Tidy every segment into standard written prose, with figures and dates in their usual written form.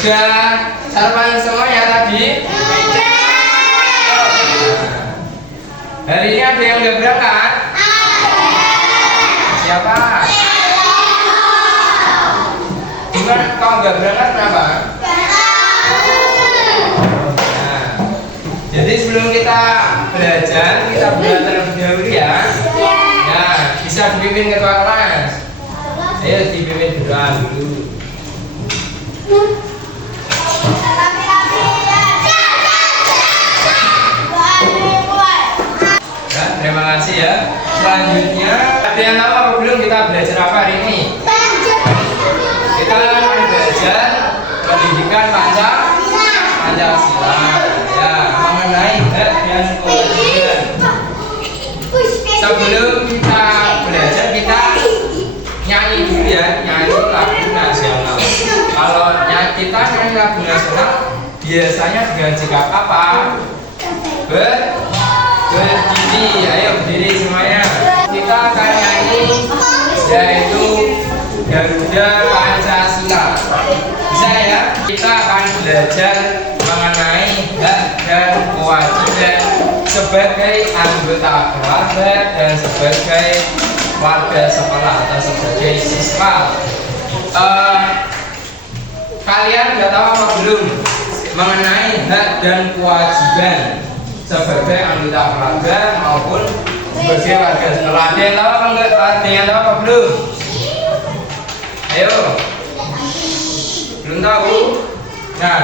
Sudah sarapan semuanya tadi? Hari ini ada yang nggak berangkat? Siapa? Gimana kau nggak berangkat kenapa? Nah, jadi sebelum kita belajar, kita belajar terlebih dahulu ya. Nah, bisa dipimpin ketua kelas. Ayo dipimpin doa dulu. Ya, terima kasih ya. Selanjutnya ada yang tahu apa belum kita belajar apa hari ini? Kita akan belajar pendidikan Pancasila ya, mengenai hak dan kewajiban. Sebelum kita belajar kita nyanyi dulu ya, nyanyi lagu nasional. Kalau kita nyanyi lagu nasional biasanya dengan sikap apa? Berdiri, ayo berdiri semuanya. Kita akan nyanyi yaitu Garuda Pancasila. Bisa ya? Kita akan belajar mengenai hak dan kewajiban sebagai anggota keluarga dan sebagai warga sekolah atau sebagai siswa. Kalian sudah tahu apa belum mengenai hak dan kewajiban sebagai anggota keluarga maupun sebagai warga sekolah? Ada yang tahu apa enggak? Ada yang tahu apa belum? Ayo. Belum tahu? Nah,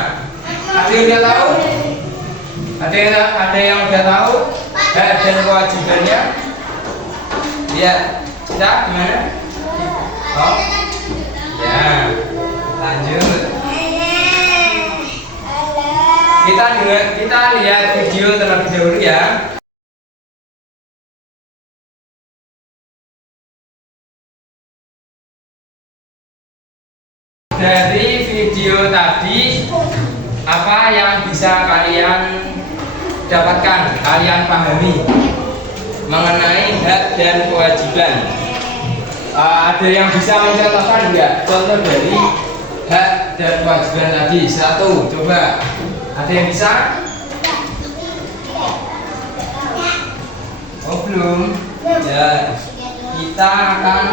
ada yang sudah tahu? Ada yang sudah tahu hak dan kewajibannya? Ya, kita gimana? Oh, ya, lanjut. Kita lihat video terlebih dahulu ya. Dari video tadi, apa yang bisa kalian dapatkan, kalian pahami mengenai hak dan kewajiban? Ada yang bisa mencontohkan enggak contoh dari hak dan kewajiban tadi? Satu, coba. Ada yang bisa? Oh belum. Ya, kita akan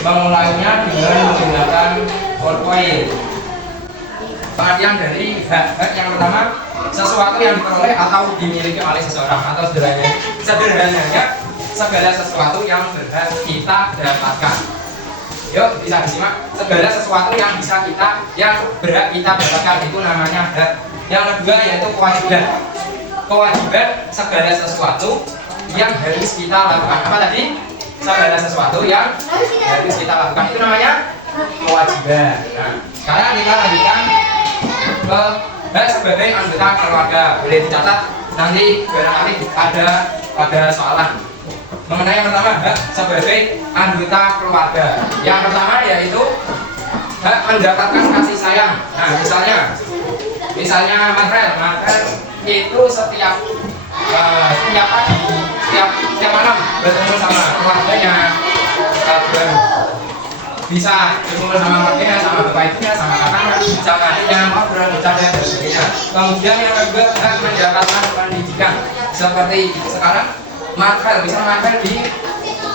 memulainya dengan menggunakan PowerPoint. Pengertian dari hak yang pertama, sesuatu yang diperoleh atau dimiliki oleh seseorang, atau sederhananya segala sesuatu yang berhak kita dapatkan. Yuk bisa disimak. Segala sesuatu yang berhak kita dapatkan itu namanya hak. Yang kedua yaitu kewajiban. Kewajiban segala sesuatu yang harus kita lakukan. Apa tadi? Segala sesuatu yang harus kita lakukan itu namanya kewajiban. Nah, sekarang kita lanjutkan ke hak sebagai anggota keluarga. Boleh dicatat nanti barangkali ada soalan mengenai yang pertama, hak sebagai anggota keluarga. Yang pertama yaitu hak mendapatkan kasih sayang. Nah, misalnya Manfred itu setiap pagi, setiap malam bertemu sama keluarganya, bisa berkumpul sama keluarganya, sama bapak ibunya, sama kakaknya, sama adiknya, ngobrol, bercanda dan sebagainya. Kemudian yang kedua, hak mendapatkan pendidikan. Seperti sekarang Marvel, bisa Marvel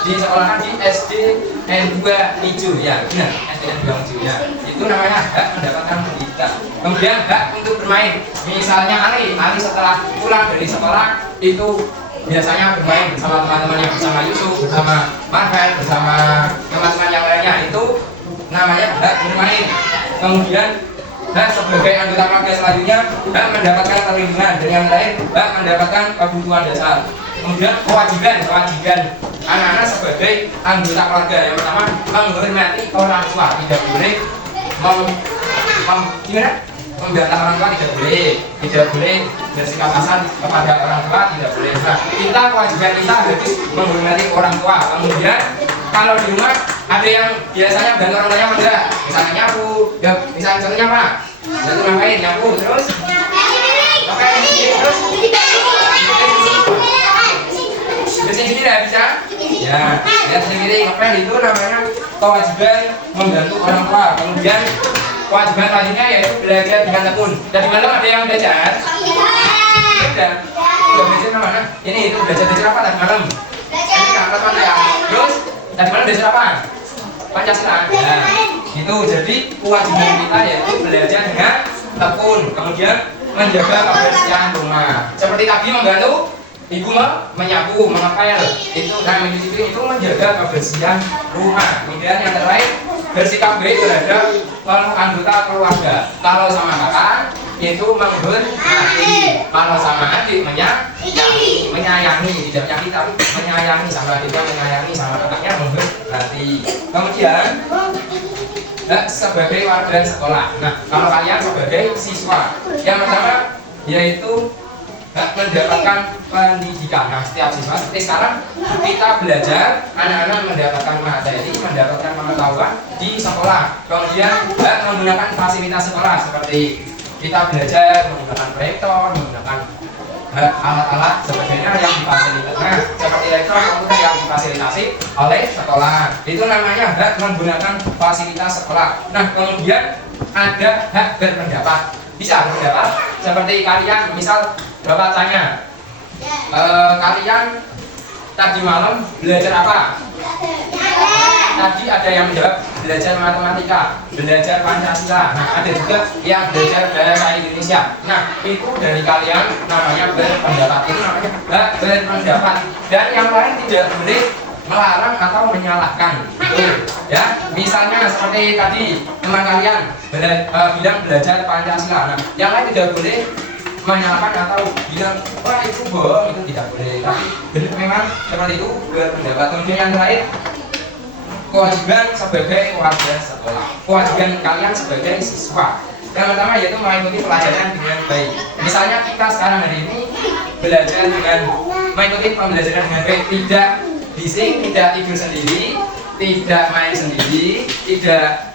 di sekolahan di SD N2 Hijau ya, benar, SD N2 Hijau ya. Itu namanya hak mendapatkan pendidikan. Kemudian hak untuk bermain. Misalnya Ali setelah pulang dari sekolah itu biasanya bermain bersama teman-temannya, bersama Yusuf, bersama Marvel, bersama teman-teman yang lainnya. Itu namanya hak bermain. Kemudian hak sebagai anggota keluarga selanjutnya, hak mendapatkan perlindungan, dan yang lain hak mendapatkan kebutuhan dasar. Kemudian kewajiban anak-anak sebagai anggota keluarga. Yang pertama, menghormati orang tua, tidak boleh membantah orang tua, tidak boleh bersikap kasar kepada orang tua, tidak boleh. Nah, kewajiban kita harus menghormati orang tua. Kemudian kalau di rumah ada yang biasanya bantu orang tuanya enggak, misalnya nyapu, ya misalnya contohnya apa? Bantu ngapain? Nyapu, terus bersihin sendiri ya bisa? Ya, lihat sendiri ngepel itu namanya kewajiban membantu orang tua. Kemudian kewajiban selanjutnya yaitu belajar dengan tekun. Tadi malam ada yang belajar? Sudah belajar mana? Ini itu belajar apa tadi malam? Terus tadi malam belajar apa? Pancasila. Nah, itu jadi kewajiban kita yaitu belajar dengan tekun. Kemudian menjaga kebersihan rumah. Seperti tadi membantu ibu menyapu, mengepel, itu menyuci itu menjaga kebersihan rumah. Kemudian yang terakhir bersikap baik terhadap anggota keluarga. Kalau sama kakak itu menghormati, kalau sama adik menyayangi, tidak menyayangi tapi menyayangi, sama adiknya menyayangi, sama kakaknya menghormati. Kemudian sebagai warga sekolah. Nah, kalau kalian sebagai siswa, yang pertama yaitu mendapatkan pendidikan. Nah, setiap siswa seperti sekarang kita belajar, anak-anak mendapatkan materi, mendapatkan pengetahuan di sekolah. Kemudian menggunakan fasilitas sekolah seperti kita belajar menggunakan proyektor, menggunakan alat-alat sebagainya yang difasilitasi. Nah, seperti elektron komputer yang difasilitasi oleh sekolah. Itu namanya hak menggunakan fasilitas sekolah. Nah, kemudian ada hak berpendapat. Bisa berpendapat seperti kalian, misal Bapak tanya, kalian tadi malam belajar apa? Tadi ada yang menjawab belajar matematika, belajar Pancasila. Nah, ada juga yang belajar bahasa Indonesia. Nah, itu dari kalian namanya berpendapat. Itu namanya hak berpendapat. Dan yang lain tidak boleh melarang atau menyalahkan. Ya, misalnya seperti tadi teman kalian bilang belajar Pancasila. Nah, yang lain tidak boleh menyalahkan atau bilang wah itu bohong, itu tidak boleh. Tapi benar memang seperti itu berpendapat. Kemudian yang terakhir kewajiban sebagai warga sekolah, kewajiban kalian sebagai siswa. Yang pertama yaitu mengikuti pelajaran dengan baik. Misalnya kita sekarang hari ini belajar dengan mengikuti pembelajaran dengan baik, tidak bising, tidak tidur sendiri, tidak main sendiri, tidak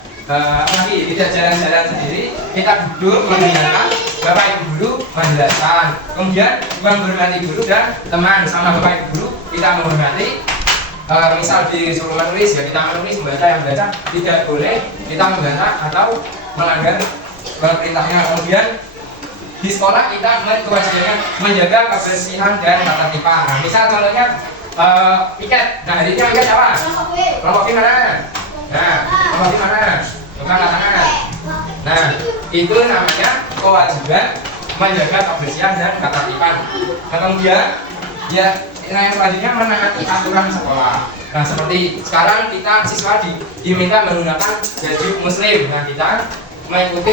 tidak jalan-jalan sendiri. Kita duduk mendengarkan Bapak Ibu guru menjelaskan. Kemudian menghormati guru dan teman sama Bapak Ibu guru. Kita menghormati. Misal disuruh menulis ya kita menulis, membaca yang baca, tidak boleh kita membantah atau melanggar perintahnya. Kemudian di sekolah kita kewajibannya menjaga kebersihan dan ketertiban. Nah, misal contohnya piket. Nah, hari ini piket apa? Kelompok gimana? Nah, kelompok gimana? Bukan tangan. Nah, itu namanya kewajiban menjaga kebersihan dan ketertiban. Kemudian ya yang selanjutnya menaati aturan sekolah. Nah, seperti sekarang kita siswa diminta menggunakan baju muslim. Nah, kita mengikuti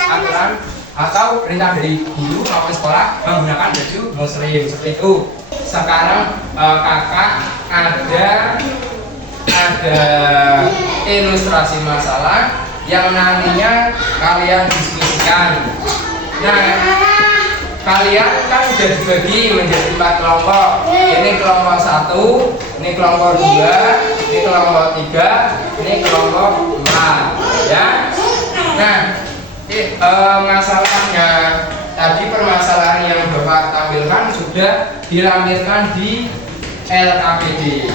aturan atau perintah dari guru maupun sekolah menggunakan baju muslim seperti itu. Sekarang kakak ada ilustrasi masalah yang nantinya kalian diskusikan. Nah, kalian kan sudah dibagi menjadi 4 kelompok. Ini kelompok 1, ini kelompok 2, ini kelompok 3, ini kelompok 4, ya. Nah, masalahnya tadi permasalahan yang Bapak tampilkan sudah dilampirkan di LKPD.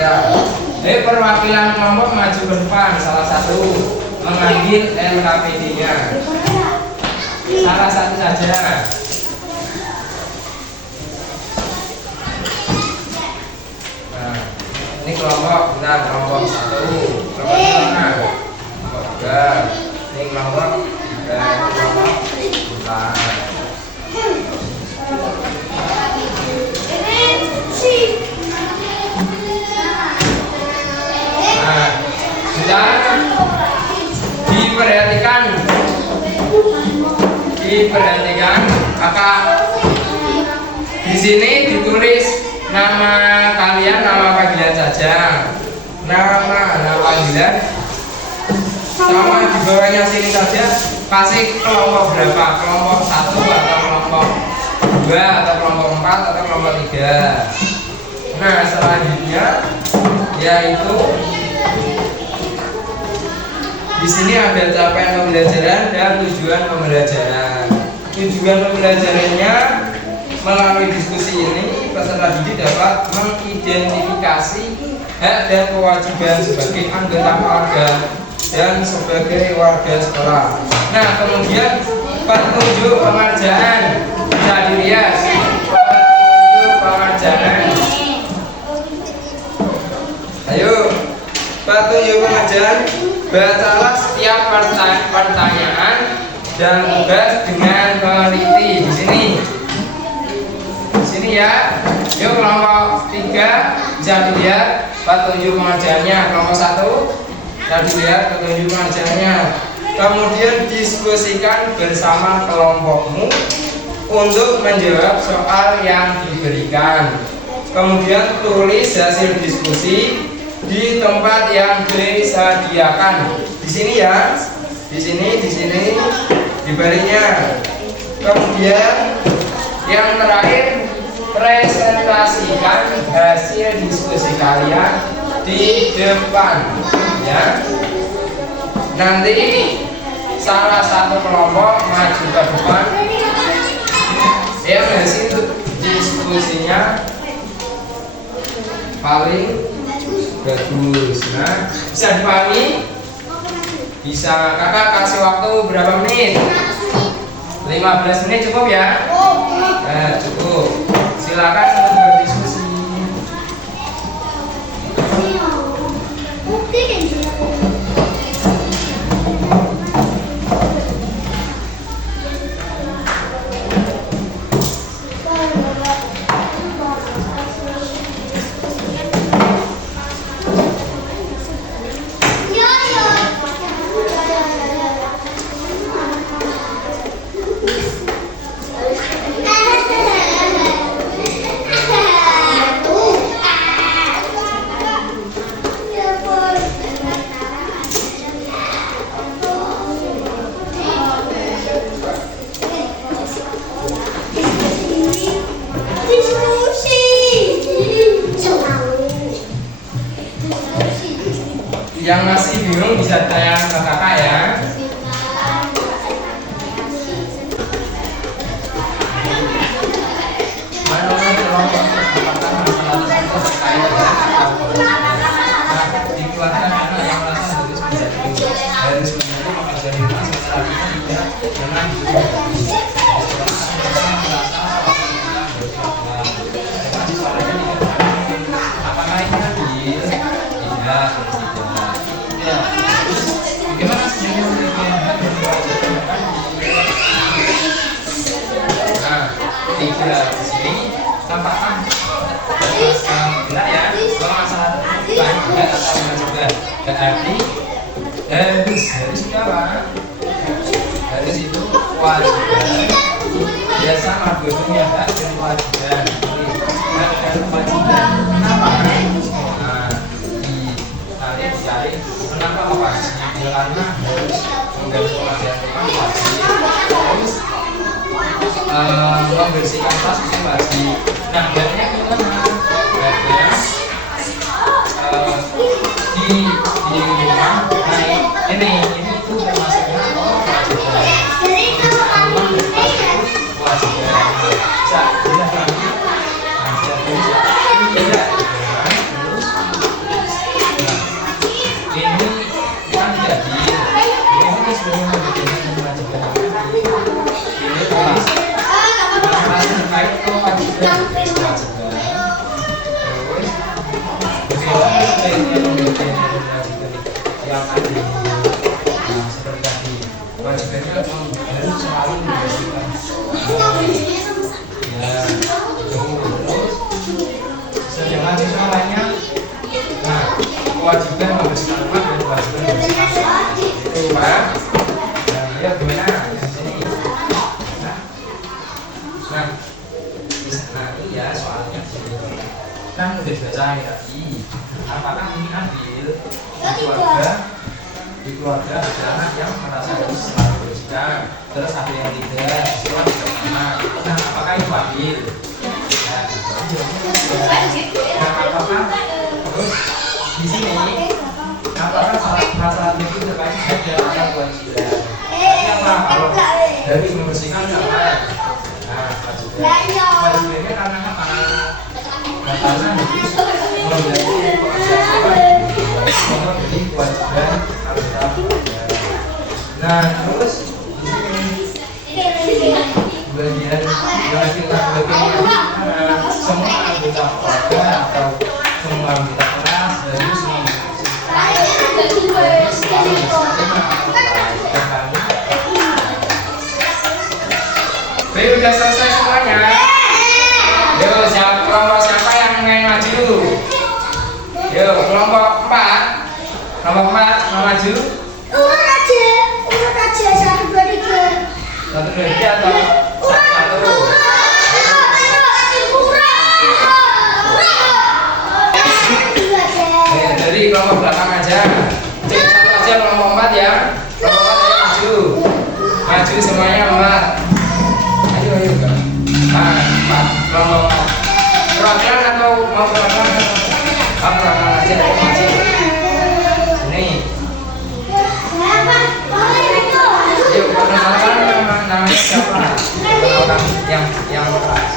Nah, perwakilan kelompok maju ke depan, salah satu mengambil LKPD-nya. Salah satu saja. Nah, ini kelompok, benar kelompok 1, kelompok 2, kelompok 3, ini kelompok 3, kelompok 4. Nah, sudah diperhatikan, maka di sini ditulis nama kalian, nama panggilan saja, nama panggilan, sama di bawahnya sini saja kasih kelompok berapa, kelompok 1 atau kelompok 2 atau kelompok 4 atau kelompok 3. Nah, selanjutnya yaitu di sini ada capaian pembelajaran dan tujuan pembelajaran. Tujuan pembelajarannya melalui diskusi ini peserta didik dapat mengidentifikasi hak dan kewajiban sebagai anggota keluarga dan sebagai warga sekolah. Nah, kemudian petunjuk pengerjaan bisa dilihat. Petunjuk pengerjaan. Ayo, petunjuk pengerjaan. Bacalah setiap pertanyaan dan tugas dengan teliti. Di sini. Di sini ya. Yuk kelompok 3 bisa dilihat petunjuk pengerjaannya. Kelompok 1 bisa dilihat petunjuk pengerjaannya. Kemudian diskusikan bersama kelompokmu untuk menjawab soal yang diberikan. Kemudian tulis hasil diskusi di tempat yang disediakan. Di sini ya. Di sini di baliknya. Kemudian yang terakhir, presentasikan hasil diskusi kalian di depan ya. Nanti salah satu kelompok maju ke depan yang hasil diskusinya paling bagus. Nah, bisa dipahami? Bisa. Kakak kasih waktu berapa menit? 15 menit cukup ya? Nah, cukup. Silakan untuk berdiskusi. Yang masih bingung bisa tanya ke kakak ya. Dikeluarkan anak yang merasa harus menjadi pekerjaan rumah secara tidak dengan apakah ini adil? Tidak. Bagaimana sebenarnya memiliki hak dan kewajiban? Nah, 3 di sini tambahkan benar ya, kalau masalah juga atau juga berarti harus apa? Harus itu kewajiban. Ya sama, dua-duanya hak dan kewajiban. Hak dan kewajiban. Kenapa? Nah, dicari kenapa wajib? Ya karena harus mengganti pekerjaan rumah wajib, terus membersihkan tas itu wajib. Nah, haknya gimana? Haknya di rumah. Nah, ini itu termasuknya kewajiban. Rumah dan tas itu kewajiban. Bisa dilihat lagi. Nah, bisa tidak. Yang ada seperti tadi kewajibannya harus selalu membersihkan ya, terus sedangkan siswa lainnya. Nah, kewajiban membersihkan rumah dan kewajiban membersihkan itu Pak. Nah, ya gimana di sini? Nah, ini ya soalnya kan udah dibacain tadi. Apakah ini adil? Di keluarga ada anak yang merasa harus selalu berusaha, terus ada yang tidak, siswa tidak pernah. Nah, apakah itu adil? Nah, apakah terus di sini apakah masalah itu terkait dengan ada kewajiban? Apa kalau dari membersihkan apa? Nah, kewajibannya karena apa? Karena harus mengganti pekerjaan Nah, terus bagian semua anggota keluarga atau semua anggota kelas harus udah selesai semuanya. Yo, kelompok siapa yang main maju? Yo, kelompok 4. Kelompok 4 mau maju? Urut aja 1, 2, 3. 1, 2, 3 atau 1? Dari kelompok belakang aja. Satu aja kelompok 4 ya. Kelompok 4 maju. Maju semuanya 4. Ayo. Nah, 4. Kelompok 4. Perwakilan atau mau perwakilan? Perwakilan aja maju. Ini. Yuk, perkenalkan namanya siapa? Perkenalkan yang keras.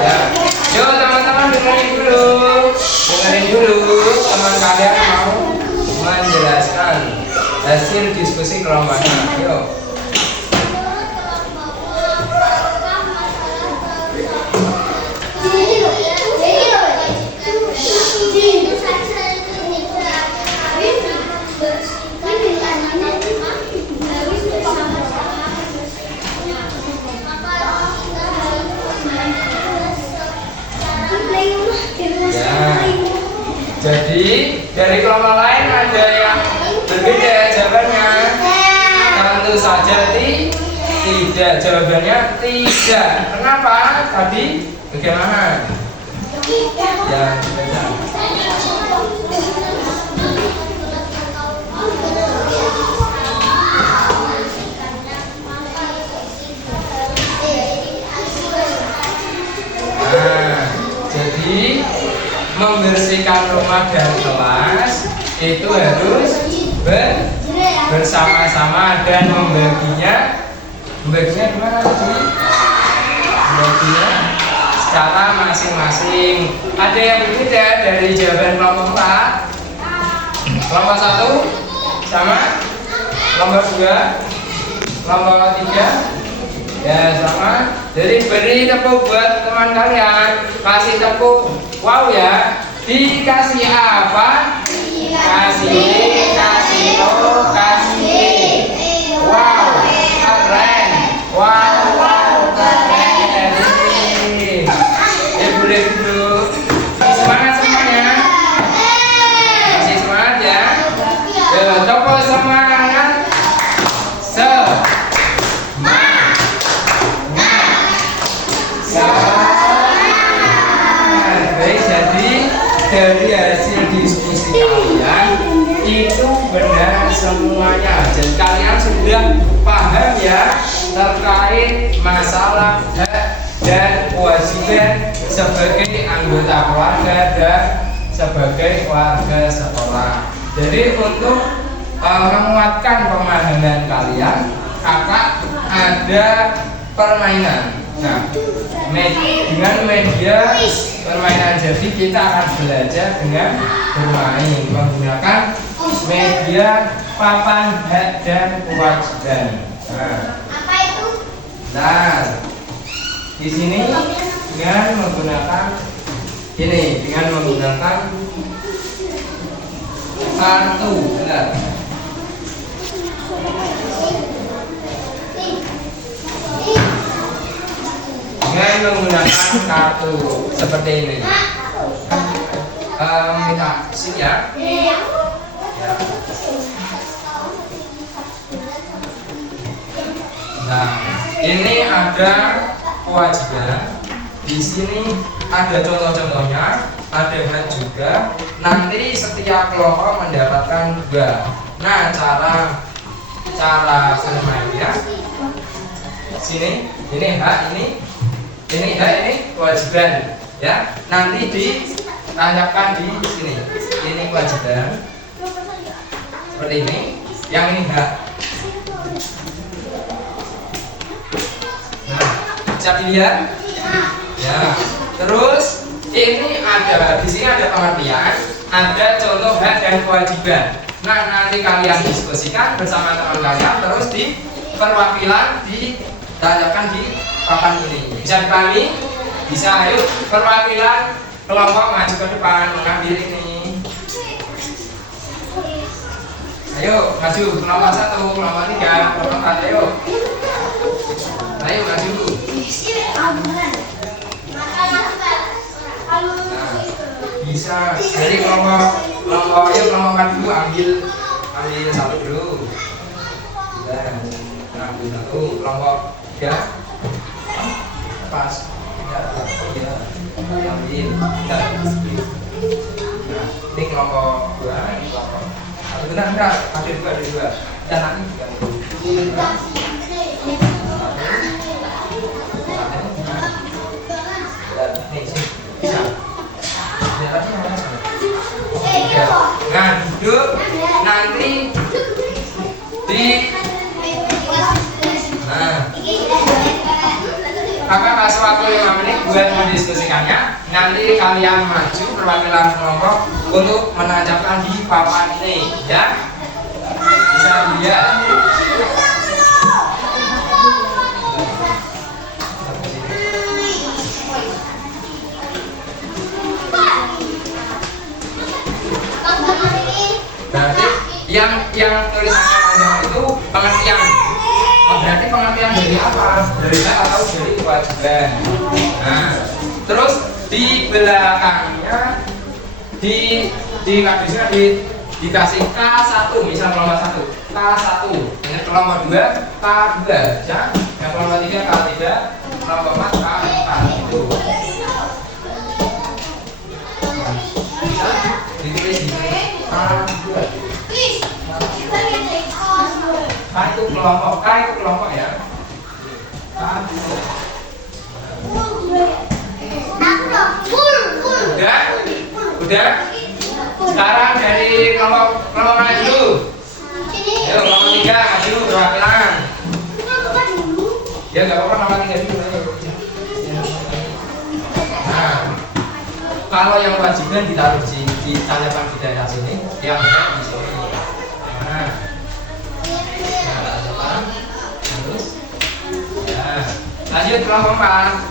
Ya. Yuk teman-teman dengerin dulu teman kalian mau menjelaskan hasil diskusi kelompoknya. Yuk. Jadi dari kelompok lain ada yang berbeda jawabannya. Tentu saja tidak. Jawabannya tidak. Kenapa? Tadi bagaimana? Ya, beda. Nah, jadi membersihkan rumah dan kelas itu harus bersama-sama dan membaginya gimana sih? Membaginya secara masing-masing. Ada yang berbeda dari jawaban kelompok 4. Kelompok 1 sama, kelompok 2, kelompok 3 ya sama. Jadi beri tepuk buat teman kalian, kasih tepuk. Wow ya, dikasih apa? Kasih wow, keren. Wow, keren. Boleh duduk. Semangat semuanya. Masih semangat ya. Tepuk semangat. Baik, jadi dari hasil diskusi kalian itu benar semuanya. Jadi kalian sudah paham ya terkait masalah hak dan kewajiban sebagai anggota keluarga dan sebagai warga sekolah. Jadi untuk menguatkan pemahaman kalian, kakak ada permainan. Nah, dengan media permainan, jadi kita akan belajar dengan bermain menggunakan media papan hak dan kewajiban. Nah, Apa itu? nah di sini dengan menggunakan kartu, benar. Dengan menggunakan kartu seperti ini. Minta sini ya. Nah, ini ada kewajiban. Di sini ada contoh-contohnya, ada hak juga. Nanti setiap kelompok mendapatkan 2. Nah, cara bermainnya sini, ini hak, ini hak, ini kewajiban ya. Nanti ditancapkan di sini. Ini kewajiban seperti ini, yang ini hak. Nah, bisa dilihat ya. Terus ini ada di sini ada pengertian, ada contoh hak dan kewajiban. Nah, nanti kalian diskusikan bersama teman kalian, terus di perwakilan ditanyakan di papan ini. Bisa dipahami? Bisa. Ayo perwakilan kelompok maju ke depan mengambil ini. Ayo maju kelompok 1, kelompok 3, kelompok 4. Ayo maju. Nah, bisa dari kelompok ayo kelompok 4 dulu ambil 1 dulu. Ambil 1 kelompok 3 pas ya ambil. Nah, ini kelompok 2, ini kelompok 1. Bentar, ada 2 dan nanti juga nah, duduk nanti di maka kasih waktu 5 menit buat mendiskusikannya. Nanti kalian maju perwakilan kelompok untuk menancapkan di papan ini, ya. Bisa dilihat. Berarti yang tulisannya panjang itu pengertian. Berarti pengertian dari apa? Dari hak atau dari kewajiban. Nah, terus di belakangnya dikasih K1, misal kelompok 1 K1, dengan kelompok 2 K2, ya. Yang kelompok 3 K3, kelompok 4 K4 itu. Bisa ditulis di sini K2. K itu kelompok ya. Udah. Sekarang dari kelompok mana dulu? Ayo kelompok 3 maju perwakilan. Ya nggak apa-apa kelompok 3 dulu. Nah, kalau yang kewajiban ditaruh ditanyakan di daerah sini, yang di sini. Nah, terus, ya, lanjut kelompok 4.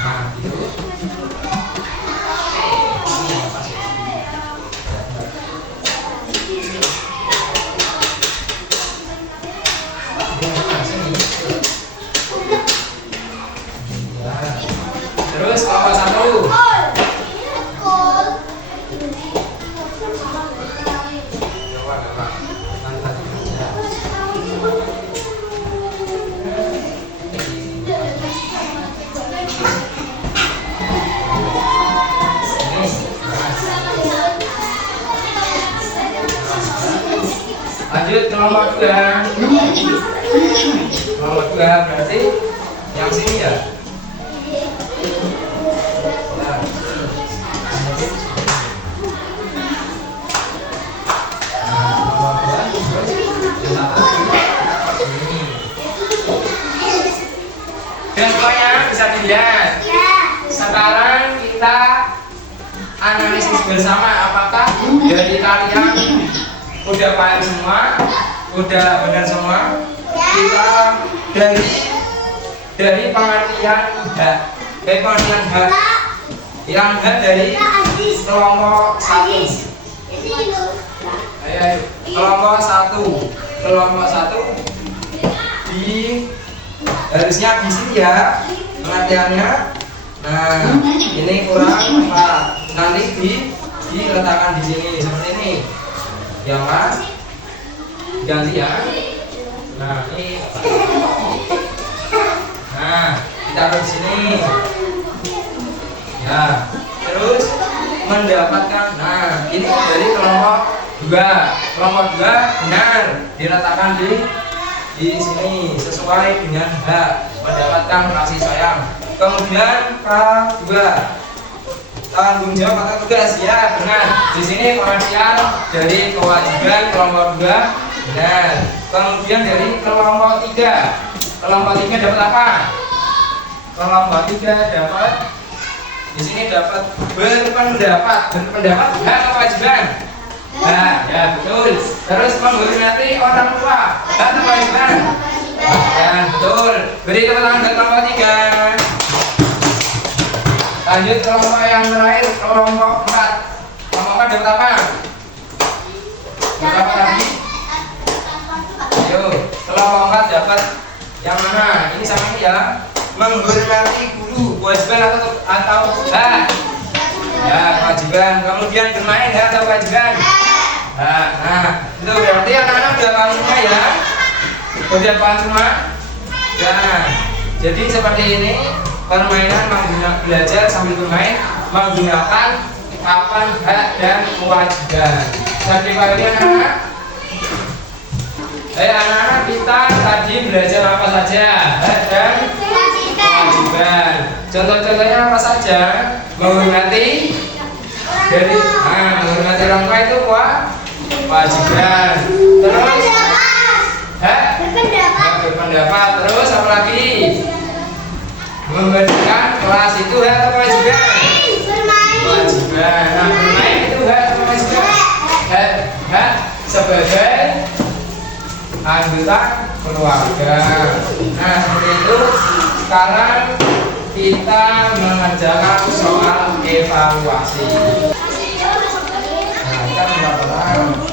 Nah, itu. Terus kelompok 1. Lanjut kelompok 2. Kelompok 2 berarti yang sini ya. Dan semuanya bisa dilihat. Sekarang kita analisis bersama apakah dari kalian udah paham semua, udah benar semua. Kita dari pengertian hak, pengertian hak yang hak dari kelompok 1. Ayo, kelompok 1 di harusnya di sini ya pengertiannya. Nah, ini kurang 4. Nanti diletakkan di sini seperti ini. Ya Mas, ganti ya. Nah, ini. Nah, ditaruh di sini. Ya, terus mendapatkan. Nah, ini dari kelompok 2. Kelompok 2 benar diletakkan di sini sesuai dengan hak, mendapatkan kasih sayang. Kemudian K2 tanggung jawab atau tugas, ya benar. Di sini pengertian dari kewajiban kelompok 2 benar. Kemudian dari kelompok 3 dapat apa? kelompok 3 dapat di sini dapat berpendapat hak atau kewajiban? Nah, ya betul. Terus menghormati orang tua hak atau kewajiban? Ya betul. Beri tepuk tangan buat kelompok 3. Lanjut kelompok yang terakhir, kelompok 4. Kelompok 4 dapat apa? Dapat apa lagi? Ayo, kelompok 4 dapat yang mana? Ini sama ini ya. Menghormati guru, kewajiban atau hak? Ya, kewajiban. Kemudian bermain hak atau kewajiban? Nah, itu berarti anak-anak udah paham semua ya. Udah paham semua? Ya. Jadi seperti ini permainan belajar sambil bermain menggunakan papan hak dan kewajiban. Jadi pagi anak-anak. Anak-anak, kita tadi belajar apa saja? Hak dan kewajiban. Contoh-contohnya apa saja? Menghormati menghormati orang tua itu kewajiban. Terus berpendapat. Terus apa lagi? Membersihkan kelas itu hak atau kewajiban? Kewajiban. Nah, bermain itu hak atau kewajiban? Hak sebagai anggota keluarga. Nah, seperti itu. Sekarang kita mengerjakan soal evaluasi. Nah, kita mendapatkan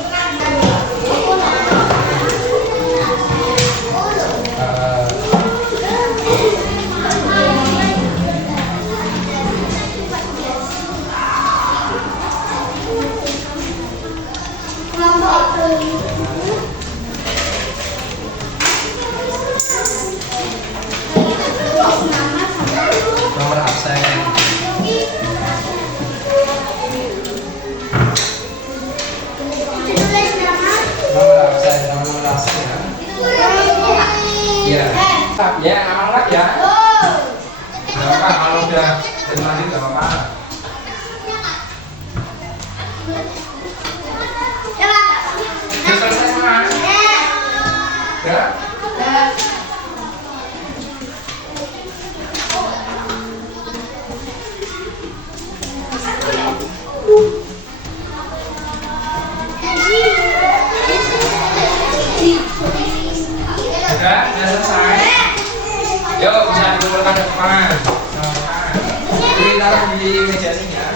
nomor absen. Nomor absen ya. Iya. Ya, anak ya. Enggak apa, kalau udah mandi enggak apa-apa. Sudah selesai semua? Ya. Sudah selesai. Yuk, bisa dikumpulkan ke depan. Jadi taruh di meja sini ya.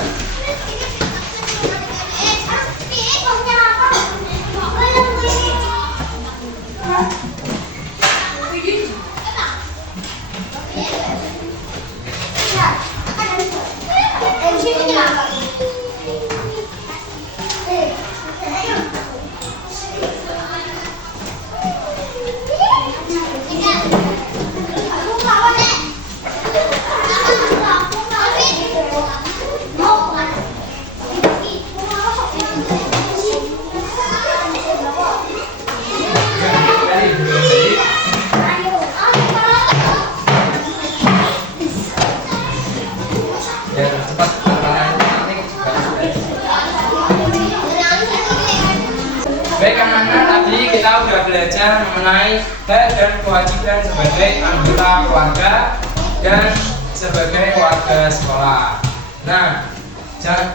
Baik anak-anak, tadi kita sudah belajar mengenai hak dan kewajiban sebagai anggota keluarga dan sebagai warga sekolah. Nah,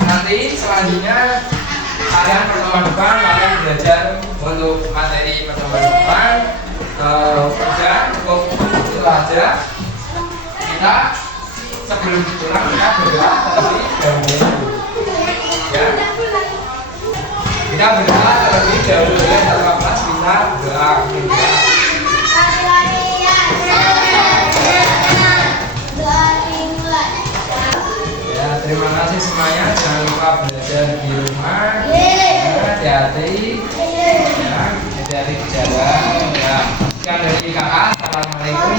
nanti selanjutnya pertemuan depan kalian belajar untuk materi pertemuan depan. Udah cukup itu aja. Kita sebelum pulang kita berdoa terlebih dahulu. Ya. Kita berdoa terlebih dahulu ya, setelah kelas kita berdoa. Ya, terima kasih semuanya. Jangan lupa belajar di rumah. Hati-hati. Ya, hati-hati di jalan. Ya, sekian dari kakak. Assalamualaikum